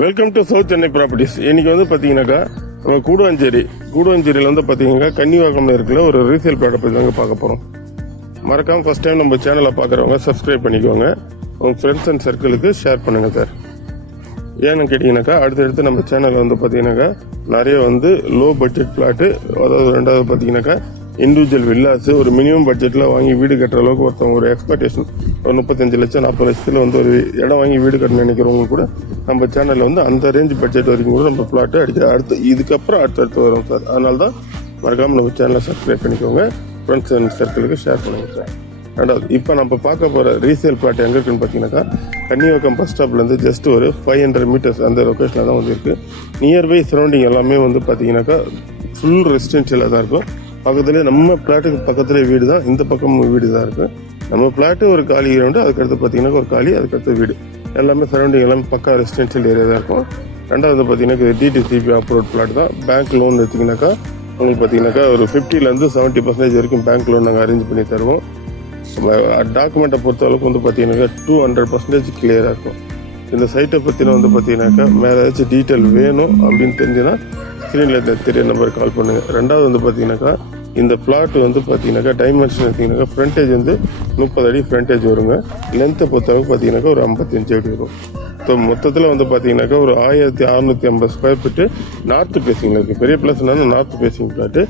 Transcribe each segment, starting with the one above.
Welcome to south Chennai properties. இன்னைக்கு வந்து பார்த்தீங்கன்னாக்கா நம்ம கூடுவாஞ்சேரியில் வந்து பார்த்தீங்கன்னா கன்னிவாக்கம்ல இருக்கிற ஒரு ரீசேல் ப்ராடக்ட் பற்றி தாங்க பார்க்க போகிறோம். மறக்காமல் ஃபர்ஸ்ட் டைம் நம்ம சேனலை பார்க்குறவங்க சப்ஸ்கிரைப் பண்ணிக்கோங்க, உங்கள் ஃப்ரெண்ட்ஸ் அண்ட் சர்க்கிளுக்கு ஷேர் பண்ணுங்கள் சார். ஏன்னு கேட்டிங்கனாக்கா அடுத்தடுத்து நம்ம சேனலில் வந்து பார்த்தீங்கன்னாக்கா நிறைய வந்து லோ பட்ஜெட் பிளாட்டு, அதாவது ரெண்டாவது பார்த்தீங்கன்னாக்கா இண்டிவிஜுவல் வில்லாஸ் ஒரு மினிமம் பட்ஜெட்டில் வாங்கி வீடு கட்டுற அளவுக்கு ஒருத்தவங்க ஒரு எக்ஸ்பெக்டேஷன் ஒரு 35 லட்சம் 40 லட்சத்தில் வந்து ஒரு இடம் வாங்கி வீடு கட்டணும்னு நினைக்கிறவங்க கூட நம்ம சேனலில் வந்து அந்த ரேஞ்ச் பட்ஜெட் வரைக்கும் கூட நம்ம பிளாட்டு அடுத்து இதுக்கப்புறம் அடுத்தடுத்து வரும் சார். அதனால தான் மறக்காமல் நம்ம சேனலை சப்ஸ்கிரைப் பண்ணிக்கோங்க, ஃப்ரெண்ட்ஸ் அண்ட் சர்க்கிளுக்கு ஷேர் பண்ணுங்கள் சார். ரெண்டாவது இப்போ நம்ம பார்க்க போகிற ரீசேல் பிளாட் எங்கே இருக்குன்னு பார்த்தீங்கன்னாக்கா கன்னிவாக்கம் பஸ் ஸ்டாப்லேருந்து ஜஸ்ட் ஒரு 500 மீட்டர்ஸ் அந்த லொக்கேஷனில் தான் வந்து இருக்குது. நியர்பை சரௌண்டிங் எல்லாமே வந்து பார்த்தீங்கன்னாக்கா ஃபுல் ரெசிடென்ஷியலாக தான் இருக்கும். பக்கத்துலேயே நம்ம பிளாட்டுக்கு பக்கத்துலேயே வீடு தான், இந்த பக்கம் வீடு தான் இருக்குது. நம்ம பிளாட்டு ஒரு காலி கிரவுண்டு, அதுக்கடுத்து பார்த்தீங்கன்னா ஒரு காலி, அதுக்கடுத்து வீடு, எல்லாமே சரௌண்டிங் எல்லாமே பக்கா ரெசிடென்ஷியல் ஏரியா தான் இருக்கும். ரெண்டாவது பார்த்தீங்கன்னா டிடிசிபி அப்ரூவ் பிளாட் தான். பேங்க் லோன் எடுத்திங்கனாக்கா உங்களுக்கு பார்த்தீங்கன்னாக்கா ஒரு 50% 70% வரைக்கும் பேங்க் லோன் நாங்கள் அரேஞ்ச் பண்ணி தருவோம். டாக்குமெண்ட்டை பொறுத்த அளவுக்கு வந்து பார்த்தீங்கன்னாக்கா 200% கிளியராக இருக்கும். இந்த சைட்டை பற்றின வந்து பார்த்தீங்கன்னாக்கா மேலே ஏதாச்சும் டீட்டெயில் வேணும் அப்படின்னு தெரிஞ்சுன்னா ஸ்க்ரீனில் தெரிய நம்பர் கால் பண்ணுங்கள். ரெண்டாவது வந்து பார்த்தீங்கன்னாக்கா இந்த பிளாட் வந்து பார்த்தீங்கன்னாக்கா டைமென்ஷன் எடுத்திங்கனாக்கா ஃப்ரண்டேஜ் வந்து 30 அடி ஃப்ரண்டேஜ் வருங்க. லென்த்தை பொறுத்தளவுக்கு பார்த்தீங்கன்னாக்கா ஒரு 55 அடி வரும். ஸோ மொத்தத்தில் வந்து பார்த்தீங்கன்னாக்கா ஒரு 1650 ஸ்கொயர் ஃபீட்டு நார்த் ஃபேஸிங்கில் இருக்குது. பெரிய பிளஸ் என்னன்னா நார்த் ஃபேஸிங் பிளாட்டு.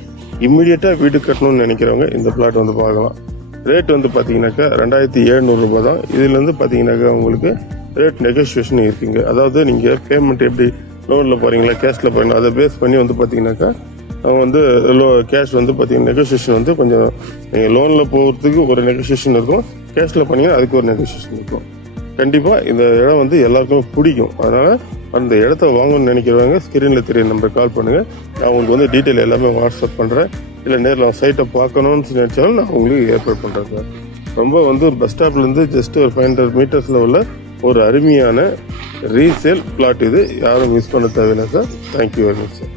இம்மிடியட்டாக வீடு கட்டணும்னு நினைக்கிறவங்க இந்த பிளாட் வந்து பார்க்கலாம். ரேட் வந்து பார்த்தீங்கன்னாக்கா 2700 ரூபா தான். இதுலேருந்து பார்த்தீங்கன்னாக்கா உங்களுக்கு ரேட் நெகோசியேஷன் இருக்குங்க. அதாவது நீங்கள் பேமெண்ட் எப்படி லோனில் போகிறீங்களா கேஷில் போகிறீங்களா அதை பேஸ் பண்ணி வந்து பார்த்தீங்கன்னாக்கா அவங்க வந்து கேஷ் வந்து பார்த்தீங்கன்னா நெகோசியேஷன் வந்து கொஞ்சம் நீங்கள் லோனில் போகிறதுக்கு ஒரு நெகோசியேஷன் இருக்கும், கேஷில் பண்ணிங்கன்னா அதுக்கு ஒரு நெகோசியேஷன் இருக்கும். கண்டிப்பாக இந்த இடம் வந்து எல்லாருக்குமே பிடிக்கும். அதனால் அந்த இடத்த வாங்கணும்னு நினைக்கிறவங்க ஸ்க்ரீனில் தெரிய நம்பர் கால் பண்ணுங்கள். நான் உங்களுக்கு வந்து டீட்டெயில் எல்லாமே வாட்ஸ்அப் பண்ணுறேன். இல்லை நேரில் சைட்டை பார்க்கணும்னு நினச்சாலும் நான் உங்களுக்கு ஏற்பாடு பண்ணுறேன் சார். ரொம்ப வந்து ஒரு பஸ் ஸ்டாப்லேருந்து ஜஸ்ட் ஒரு 500 மீட்டர்ஸில் உள்ள ஒரு அருமையான ரீசேல் பிளாட் இது. யாரும் மிஸ் பண்ண தேவையில்லை sir. Thank you very much sir.